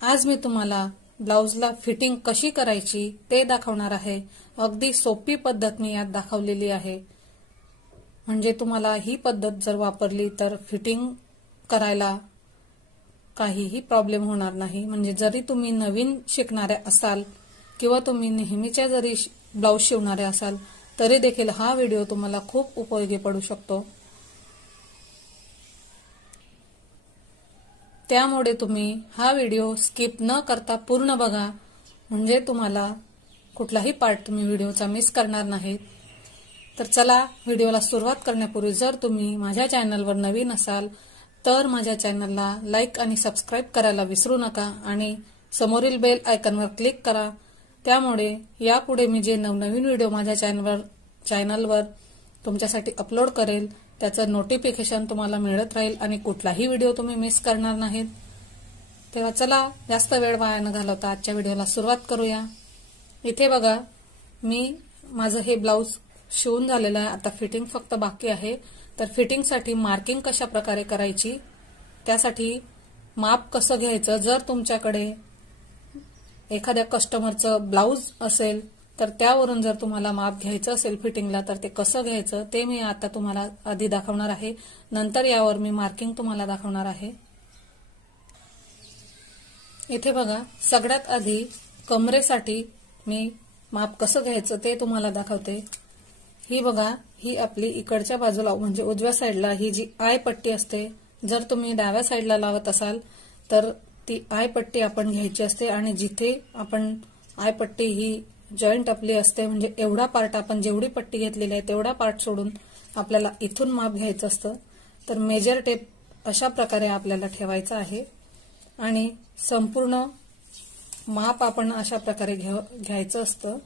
आज मी तुम्हाला ब्लाउजला फिटिंग कशी करायची ते दाखवणार आहे। अगदी सोपी पद्धत मी यात दाखवलेली आहे। म्हणजे तुम्हाला ही पद्धत जर वापरली तर फिटिंग करायला काहीही प्रॉब्लेम होणार नाही। म्हणजे जरी तुम्ही नवीन शिकणारे असाल किंवा तुम्ही नेहमीच्या जरी ब्लाउज शिवणारे असाल तरी देखील हा व्हिडिओ तुम्हाला खूप उपयोगी पडू शकतो। त्यामुळे तुम्ही हा व्हिडिओ स्किप न करता पूर्ण बघा, म्हणजे तुम्हाला कुठलाही पार्ट तुम्ही व्हिडिओचा मिस करणार नाहीत। तर चला व्हिडिओला सुरुवात करण्यापूर्वी जर तुम्ही माझ्या चॅनलवर नवीन असाल तर माझ्या चॅनलला लाईक आणि सबस्क्राइब करायला विसरू नका आणि समोरील बेल आयकॉनवर क्लिक करा। त्यामुळे यापुढे मी जे नवनवीन व्हिडिओ माझ्या चॅनलवर तुमच्यासाठी अपलोड करेल त्याचं नोटिफिकेशन तुम्हाला मिळत राहील आणि कुठलाही व्हिडिओ तुम्ही मिस करणार नाहीत। तेव्हा चला जास्त वेळ वाया न घालवता आजच्या व्हिडिओला सुरुवात करूया। इथे बघा मी माझं हे ब्लाउज शिवून झालेलं आहे। आता फिटिंग फक्त बाकी आहे। तर फिटिंगसाठी मार्किंग कशा प्रकारे करायची, त्यासाठी माप कसं घ्यायचं, जर तुमच्याकडे एखाद्या कस्टमरचं ब्लाउज असेल तर त्यावरून जर तुम्हाला माप घ्यायचं असेल फिटिंगला तर ते कसं घ्यायचं ते मी आता तुम्हाला आधी दाखवणार आहे। नंतर यावर मी मार्किंग तुम्हाला दाखवणार आहे। इथे बघा सगळ्यात आधी कमरेसाठी मी माप कसं घ्यायचं ते तुम्हाला दाखवते। ही बघा ही आपली इकडच्या बाजूला म्हणजे उजव्या साईडला ही जी आय पट्टी असते, जर तुम्ही डाव्या साईडला लावत असाल तर ती आय पट्टी आपण घ्यायची असते आणि जिथे आपण आय पट्टी ही जॉइंट आपली असते म्हणजे एवढा पार्ट आपण जेवढी पट्टी घेतलेली आहे तेवढा पार्ट सोडून आपल्याला इथून माप घ्यायचं असतं। तर मेजर टेप अशा प्रकारे आपल्याला ठेवायचा आहे आणि संपूर्ण माप आपण अशा प्रकारे घ्यायचं असतं।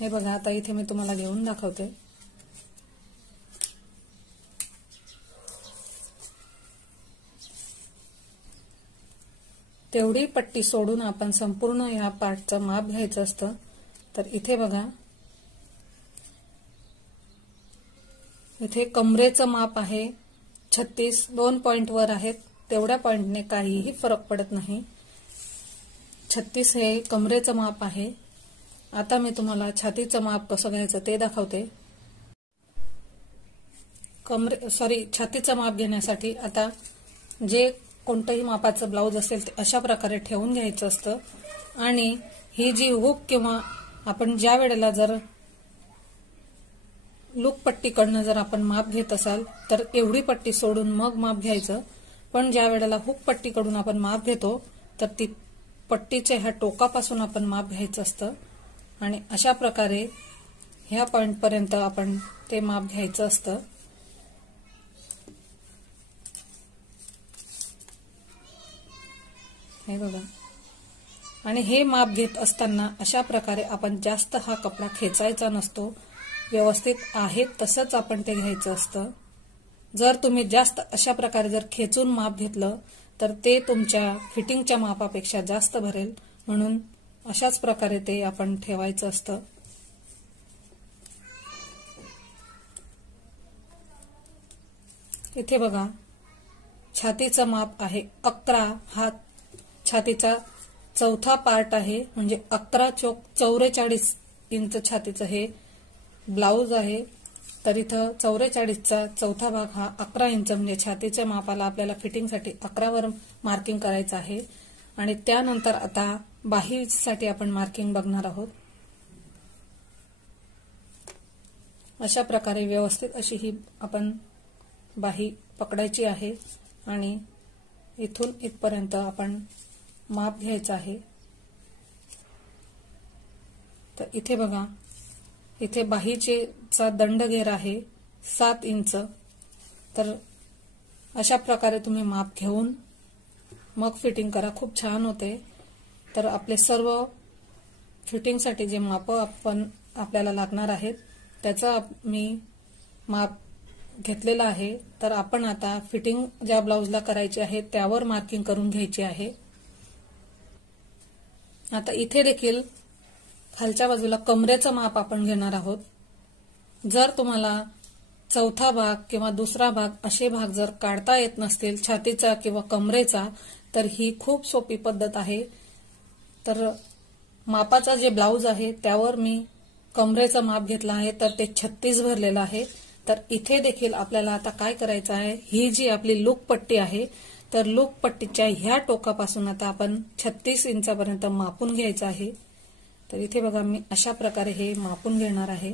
हे बघा आता इथे मी तुम्हाला घेऊन दाखवते। तेवढी पट्टी सोडून आपण संपूर्ण या पार्टचं माप घ्यायचं असतं। तर इथे बघा इथे कमरेचं माप आहे 36, 2 पॉइंट वर आहेत, तेवढ्या पॉइंटने काहीही फरक पडत नाही। 36 हे कमरेचं माप आहे। आता मी तुम्हाला छातीचं माप कसं घ्यायचं ते दाखवते। छातीचं माप घेण्यासाठी आता जे कोणतंही मापाचं ब्लाउज असेल ते अशा प्रकारे ठेवून घ्यायचं असतं आणि ही जी हुक किंवा आपण ज्या वेळेला जर लूक पट्टीकडनं जर आपण माप घेत असाल तर एवढी पट्टी सोडून मग माप घ्यायचं, पण ज्या वेळेला हुक पट्टीकडून आपण माप घेतो तर ती पट्टीच्या ह्या टोकापासून आपण माप घ्यायचं असतं आणि अशा प्रकारे ह्या पॉइंट पर्यंत आपण ते माप घ्यायचं असतं। हे बघा आणि हे माप घेत असताना अशा प्रकारे आपण जास्त हा कपडा खेचायचा नसतो, व्यवस्थित आहे तसंच आपण ते घ्यायचं असतं। जर तुम्ही जास्त अशा प्रकारे जर खेचून माप घेतलं तर ते तुमच्या फिटिंगच्या मापापेक्षा जास्त भरेल, म्हणून अशाच प्रकारे ते आपण ठेवायचं असतं। इथे बघा छातीचं माप आहे 11, हा छातीचा चौथा पार्ट आहे म्हणजे 11 चौक 44 इंच छातीचं हे ब्लाउज आहे। तर इथं 44चा चौथा भाग हा 11 इंच म्हणजे छातीच्या मापाला आपल्याला फिटिंगसाठी 11 वर मार्किंग करायचं आहे आणि त्यानंतर आता बाहीसाठी आपण मार्किंग बघणार आहोत। अशा प्रकारे व्यवस्थित अशी ही आपण बाही पकडायची आहे आणि इथून इथपर्यंत आपण माप घ्यायचं आहे। तर इथे बघा इथे बाहीचा दंडघेर आहे 7 इंच। तर अशा प्रकारे तुम्ही माप घेऊन मग फिटिंग करा, खूप छान होते। तर आपले सर्व फिटिंगसाठी जे माप आपल्याला लागणार आहेत त्याचा मी माप घेतलेला आहे। तर आपण आता फिटिंग ज्या ब्लाउजला करायची आहे त्यावर मार्किंग करून घ्यायची आहे। आता इथे देखील खालच्या बाजूला कमरेचं माप आपण घेणार आहोत। जर तुम्हाला चौथा भाग किंवा दुसरा भाग असे भाग जर काढता येत नसतील छातीचा किंवा कमरेचा तर ही खूप सोपी पद्धत आहे। तर मापाचा जे ब्लाऊज आहे त्यावर मी कमरेचं माप घेतलं आहे, तर ते 36 भरलेलं आहे। तर इथे देखील आपल्याला आता काय करायचं आहे, ही जी आपली लूक पट्टी आहे तर लूक पट्टीच्या ह्या टोकापासून आता आपण 36 इंचापर्यंत मापून घ्यायचं आहे। तर इथे बघा मी अशा प्रकारे हे मापून घेणार आहे।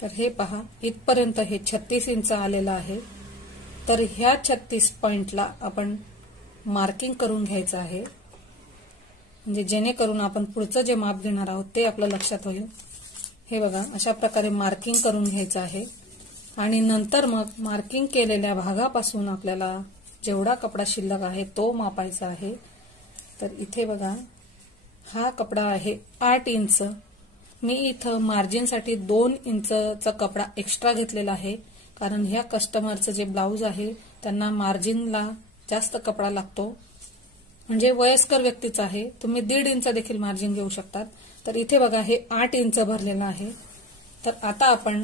तर हे पहा, इथपर्यंत हे 36 इंच आलेलं आहे। तर ह्या 36 पॉइंटला आपण मार्किंग करून घ्यायचं आहे, म्हणजे जेणेकरून आपण पुढचं जे माप घेणार आहोत ते आपलं लक्षात होईल। हे बघा अशा प्रकारे मार्किंग करून घ्यायचं आहे आणि नंतर मग मार्किंग केलेल्या भागापासून आपल्याला जेवढा कपडा शिल्लक आहे तो मापायचा आहे। तर इथे बघा हा कपडा आहे 8 इंच। मी इथं मार्जिनसाठी 2 इंचचा कपडा एक्स्ट्रा घेतलेला आहे, कारण ह्या कस्टमरचं जे ब्लाऊज आहे त्यांना मार्जिनला जास्त कपडा लागतो, म्हणजे वयस्कर व्यक्तीचं आहे। तुम्ही 1.5 इंच देखील मार्जिन घेऊ शकतात। तर इथे बघा हे 8 इंच भरलेलं आहे। तर आता आपण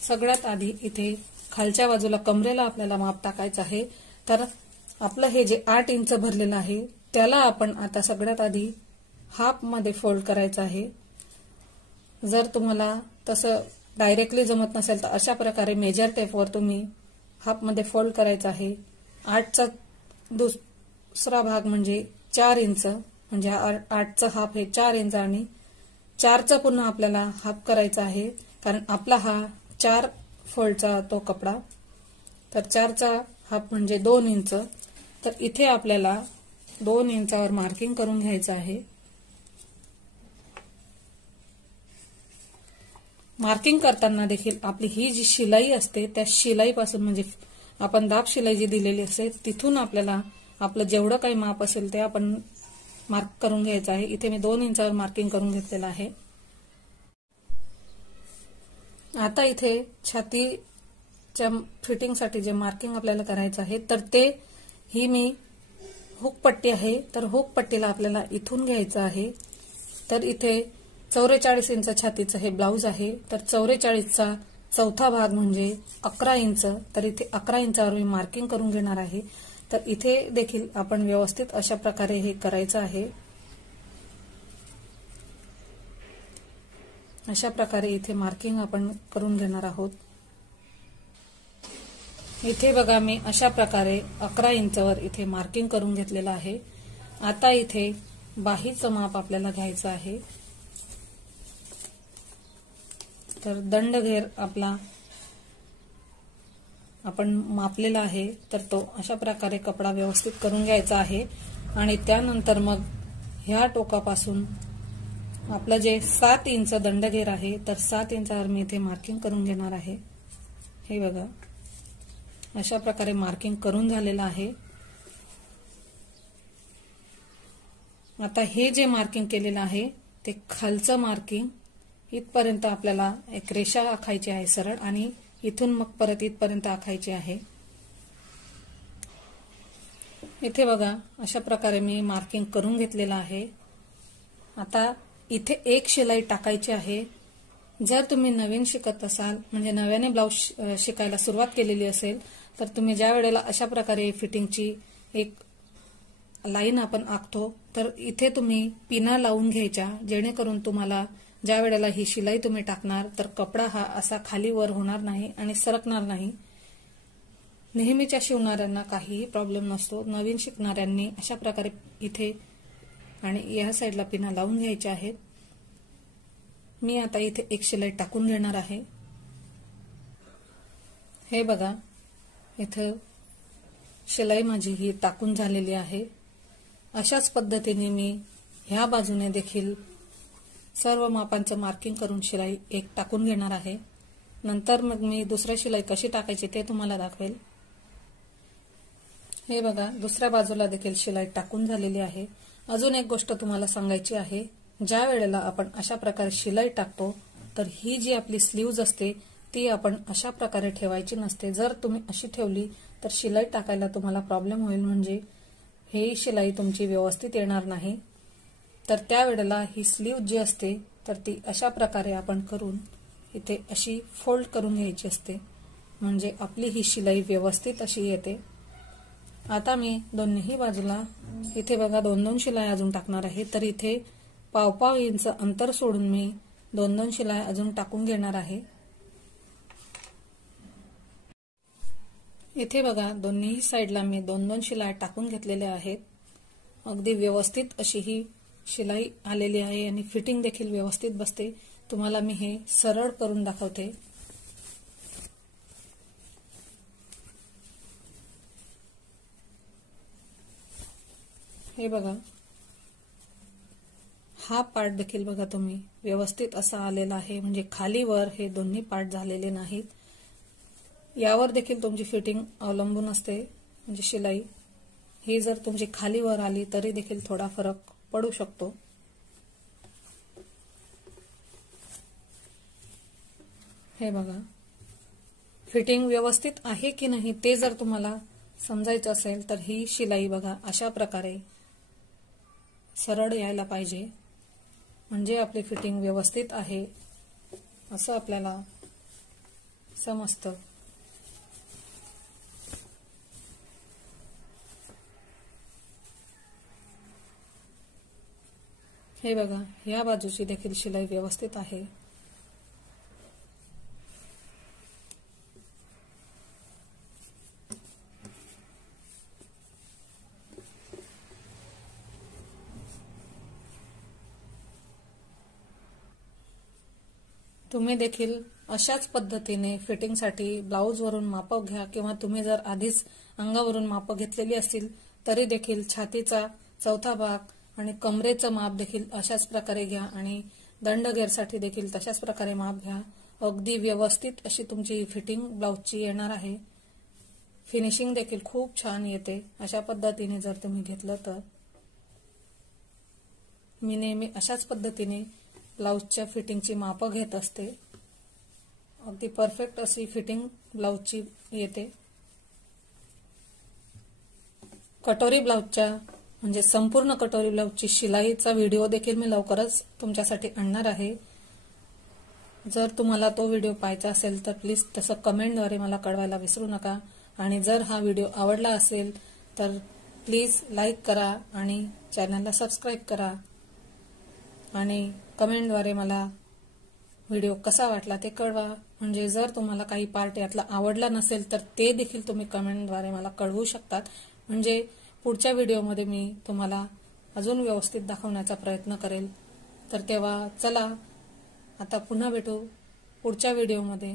सगळ्यात आधी इथे खालच्या बाजूला कमरेला आपल्याला माप टाकायचं आहे। तर आपलं हे जे 8 इंच भरलेलं आहे त्याला आपण आता सगळ्यात आधी हाफ मध्ये फोल्ड करायचं आहे। जर तुम्हाला तसं डायरेक्टली जमत नसेल तर अशा प्रकारे मेजर टेपवर तुम्ही हाफ मध्ये फोल्ड करायचं आहे। 8चा दुसरा भाग म्हणजे 4 इंच, म्हणजे 8चा हाफ हे 4 इंच आणि 4चा पुन्हा आपल्याला हाफ करायचा आहे, कारण आपला हा 4 फोल्डचा तो कपडा। तर 4चा हाफ म्हणजे 2 इंच। तर इथे आपल्याला 2 इंचावर मार्किंग करून घ्यायचं आहे। मार्किंग करताना देखील आपली ही जी शिलाई असते त्या शिलाईपासून, म्हणजे आपण दाब शिलाई जी दिलेली असते तिथून आपल्याला आपलं जेवढं काही माप असेल ते आपण मार्क करून घ्यायचं आहे। इथे मी 2 इंचावर मार्किंग करून घेतलेलं आहे। आता इथे छातीच्या फिटिंगसाठी जे मार्किंग आपल्याला करायचं आहे तर ते ही मी हुक पट्टी आहे, तर हुक पट्टीला आपल्याला इथून घ्यायचं आहे। तर इथे 44 इंच छातीचं हे ब्लाऊज आहे, तर 44चा चौथा भाग म्हणजे 11 इंच। तर इथे 11 इंचावर मी मार्किंग करून घेणार आहे। तर इथे देखील आपण व्यवस्थित अशा प्रकारे हे करायचं आहे। अशा प्रकारे इथे मार्किंग आपण करून घेणार आहोत। इथे बघा मी अशा प्रकारे 11 इंचवर इथे मार्किंग करून घेतलेलं आहे। आता इथे बाहीचं माप आपल्याला घ्यायचं आहे। तर दंडघेर आपला आपण मापलेला आहे, तर तो अशा प्रकारे कपडा व्यवस्थित करून घ्यायचा आहे आणि त्यानंतर मग ह्या टोकापासून आपलं जे 7 इंच दंडघेर आहे तर 7 इंचावर मी इथे मार्किंग करून घेणार आहे। हे बघा अशा प्रकारे मार्किंग करून झालेलं आहे। आता हे जे मार्किंग केलेलं आहे ते खालचं मार्किंग इथपर्यंत आपल्याला एक रेषा आखायची आहे सरळ, आणि इथून मग परत इथपर्यंत आखायची आहे। इथे बघा अशा प्रकारे मी मार्किंग करून घेतलेलं आहे। आता इथे एक शिलाई टाकायची आहे। जर तुम्ही नवीन शिकत असाल, म्हणजे नव्याने ब्लाऊज शिकायला सुरुवात केलेली असेल, तर तुम्ही ज्या वेळेला अशा प्रकारे फिटिंगची एक लाईन आपण आखतो तर इथे तुम्ही पिना लावून घ्यायच्या, जेणेकरून तुम्हाला ज्या वेळेला ही शिलाई तुम्ही टाकणार तर कपडा हा असा खाली वर होणार नाही आणि सरकणार नाही। नेहमीच्या शिवणाऱ्यांना काहीही प्रॉब्लेम नसतो, नवीन शिकणाऱ्यांनी अशा प्रकारे इथे आणि या साईडला पिना लावून घ्यायच्या आहेत। मी आता इथे एक शिलाई टाकून घेणार आहे। हे बघा इथे शिलाई माझी ही टाकून झालेली आहे। अशाच पद्धतीने मी ह्या बाजूने देखील सर्व मापांचं मार्किंग करून शिलाई एक टाकून घेणार आहे। नंतर मग मी दुसरी शिलाई कशी टाकायची ते तुम्हाला दाखवेल। हे बघा दुसऱ्या बाजूला देखील शिलाई टाकून झालेली आहे। अजून एक गोष्ट तुम्हाला सांगायची आहे, ज्या वेळेला आपण अशा प्रकारे शिलाई टाकतो तर ही जी आपली स्लीव्ज असते ती आपण अशा प्रकारे ठेवायची नसते। जर तुम्ही अशी ठेवली तर शिलाई टाकायला तुम्हाला प्रॉब्लेम होईल, म्हणजे ही शिलाई तुमची व्यवस्थित येणार नाही। तर त्यावेळेला ही स्लीव्ह जी असते तर ती अशा प्रकारे आपण करून इथे अशी फोल्ड करून घ्यायची असते, म्हणजे आपली ही शिलाई व्यवस्थित अशी येते। आता मी दोन्ही बाजूला इथे बघा 2-2 शिलाई अजून टाकणार आहे, तर इथे पाव इंच अंतर सोडून मी 2-2 शिलाई अजून टाकून घेणार आहे। इथे बघा दोन्ही साइडला मी 2-2 शिलाई टाकून घेतलेल्या आहेत। अगदी व्यवस्थित अशी ही शिलाई आलेली आहे आणि फिटिंग देखील व्यवस्थित बसते। तुम्हाला मी हे सरळ करून दाखवते। हे बघा, हा पार्ट देखील बघा तुम्ही व्यवस्थित असा आलेला आहे, म्हणजे खाली वर हे दोन्ही पार्ट झालेले नाहीत। यावर देखील तुमची फिटिंग अवलंबून असते, म्हणजे शिलाई ही जर तुमची खाली वर आली तरी देखील थोडा फरक पडू शकतो। हे बघा, फिटिंग व्यवस्थित आहे की नाही ते जर तुम्हाला समजायचं असेल तर ही शिलाई बघा अशा प्रकारे सरळ यायला पाहिजे, म्हणजे आपली फिटिंग व्यवस्थित आहे असं आपल्याला समजतं। हे बघा, या बाजूची देखील शिलाई व्यवस्थित आहे। तुम्ही देखील अशाच पद्धतीने फिटिंगसाठी ब्लाऊजवरून माप घ्या, किंवा तुम्ही जर आधीच अंगावरून माप घेतलेली असतील तरी देखील छातीचा चौथा भाग आणि कमरेचं माप देखील अशाच प्रकारे घ्या आणि दंडगेरसाठी देखील तशाच प्रकारे माप घ्या। अगदी व्यवस्थित अशी तुमची फिटिंग ब्लाऊजची येणार आहे। फिनिशिंग देखील खूप छान येते अशा पद्धतीने जर तुम्ही घेतलं तर। मी नेहमी अशाच पद्धतीने ब्लाऊजच्या फिटिंगची माप घेत असते। अगदी परफेक्ट अशी फिटिंग ब्लाऊजची येते। कटोरी ब्लाऊजच्या म्हणजे संपूर्ण कटोरी ब्लाऊजची शिलाईचा व्हिडिओ देखील मी लवकरच तुमच्यासाठी आणणार आहे। जर तुम्हाला तो व्हिडिओ पाहायचा असेल तर प्लीज तसं कमेंटद्वारे मला कळवायला विसरू नका, आणि जर हा व्हिडिओ आवडला असेल तर प्लीज लाईक करा आणि चॅनलला सबस्क्राईब करा, आणि कमेंटद्वारे मला व्हिडिओ कसा वाटला ते कळवा। म्हणजे जर तुम्हाला काही पार्ट यातला आवडला नसेल तर ते देखील तुम्ही कमेंटद्वारे मला कळवू शकतात, म्हणजे पुढच्या व्हिडिओमध्ये मी तुम्हाला अजून व्यवस्थित दाखवण्याचा प्रयत्न करेल। तर तेव्हा चला आता पुन्हा भेटू पुढच्या व्हिडिओमध्ये।